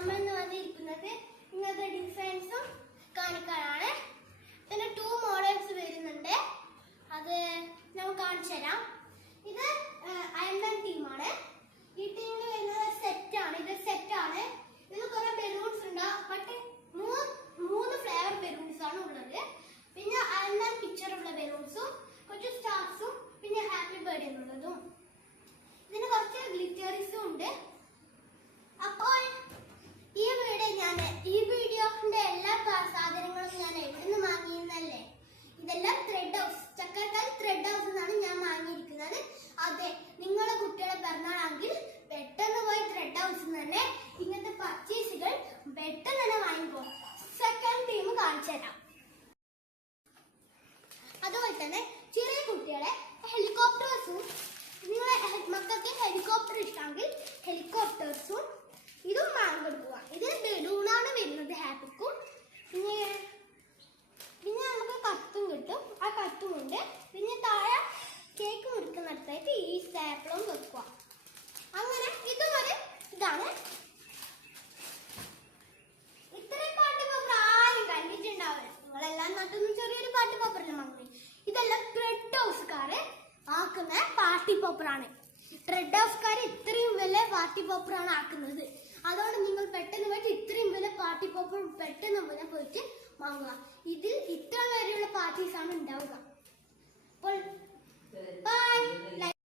നമ്മൾ ഇന്ന് വന്നിരിക്കുന്നത് ഇങ്ങനത്തെ ഡിസൈൻസും കാണിക്കാനാണ്. പിന്നെ 2 മോഡൽസ് വരുന്നുണ്ട്. അത് ഞാൻ കാണിച്ചു തരാം. ഇത് അയൺമാൻ ടീമാണ്. ഈ ടീമിന് വരുന്നത് സെറ്റാണ്. ഇത് സെറ്റാണ്. ഇതിൽ കുറെ ബലൂൺസ് ഉണ്ട്. പക്ഷേ 3 ഫ്ലേവർ ബലൂൺസ് ആണ് ഉള്ളത്. പിന്നെ അയൺമാൻ പിക്ചർ ഉള്ള ബലൂൺസും കുറച്ച് സ്റ്റാർസും പിന്നെ ഹാപ്പി ബർത്ത്ഡേ എന്നുള്ളതും. ഇതിന് കുറച്ച് ഗ്ലിറ്റേഴ്സും ഉണ്ട്. അപ്പോൾ ഈ വീഡിയോന്റെ എല്ലാ സാധനങ്ങളും ഞാൻ എവിടുന്ന് വാങ്ങിയെന്നല്ലേ? ഇതെല്ലാം ത്രെഡ് ഹൗസ്, ചക്കരക്കാരി ത്രെഡ് ഹൗസ് എന്നാണ് ഞാൻ വാങ്ങിയിരിക്കുന്നത്. അതെ, നിങ്ങളുടെ കുട്ടികളെ പിറന്നാളാണെങ്കിൽ പെട്ടെന്ന് പോയി ത്രെഡ് ഹൗസിൽ തന്നെ ഇങ്ങനത്തെ പർച്ചേസുകൾ പെട്ടെന്ന് തന്നെ വാങ്ങിക്കോ. സെക്കൻഡ് ടീം കാണിച്ചു തരാം. അതുപോലെ തന്നെ ചെറിയ കുട്ടികളെ ഹെലികോപ്റ്റേഴ്സും, നിങ്ങളെ മക്കൾക്ക് ഹെലികോപ്റ്റർ ഇഷ്ടമെങ്കിൽ ഹെലികോപ്റ്റേഴ്സും ഇതും വാങ്ങിക്കൊടുക്കുക. ഇതിൽ ബലൂണാണ് വരുന്നത് ഹാപ്പിക്കും. പിന്നെ നമുക്ക് കത്തും കിട്ടും. ആ കത്തും ഉണ്ട്. പിന്നെ താഴെ കേക്ക് മുറിക്കുന്നിടത്തായിട്ട് ഈ സ്റ്റാപ്പിളും വെക്കുക. അങ്ങനെ ഇതും ഒരു ഇതാണ്. ഇത്രയും പാട്ട് പേപ്പർ ആരും കണ്ടിട്ടുണ്ടാവില്ല. നിങ്ങളെല്ലാം നാട്ടിൽ ചെറിയൊരു പാട്ട് പേപ്പറിലും വാങ്ങി. ഇതെല്ലാം ത്രെഡ് ഹൗസുകാരെ ആക്കുന്ന പാർട്ടി പേപ്പറാണ്. ത്രെഡ് ഹൗസുകാർ ഇത്രയും വലിയ പാർട്ടി പേപ്പറാണ് ആക്കുന്നത്. അതുകൊണ്ട് നിങ്ങൾ പെട്ടെന്ന് പോയിട്ട് ഇത്രയും വലിയ പാർട്ടി പേപ്പർ പെട്ടെന്ന് പോയിട്ട് വാങ്ങുക. ഇതിൽ ഇത്ര വരെയുള്ള പാർട്ടീസാണ് ഉണ്ടാവുക. അപ്പോൾ ബൈ.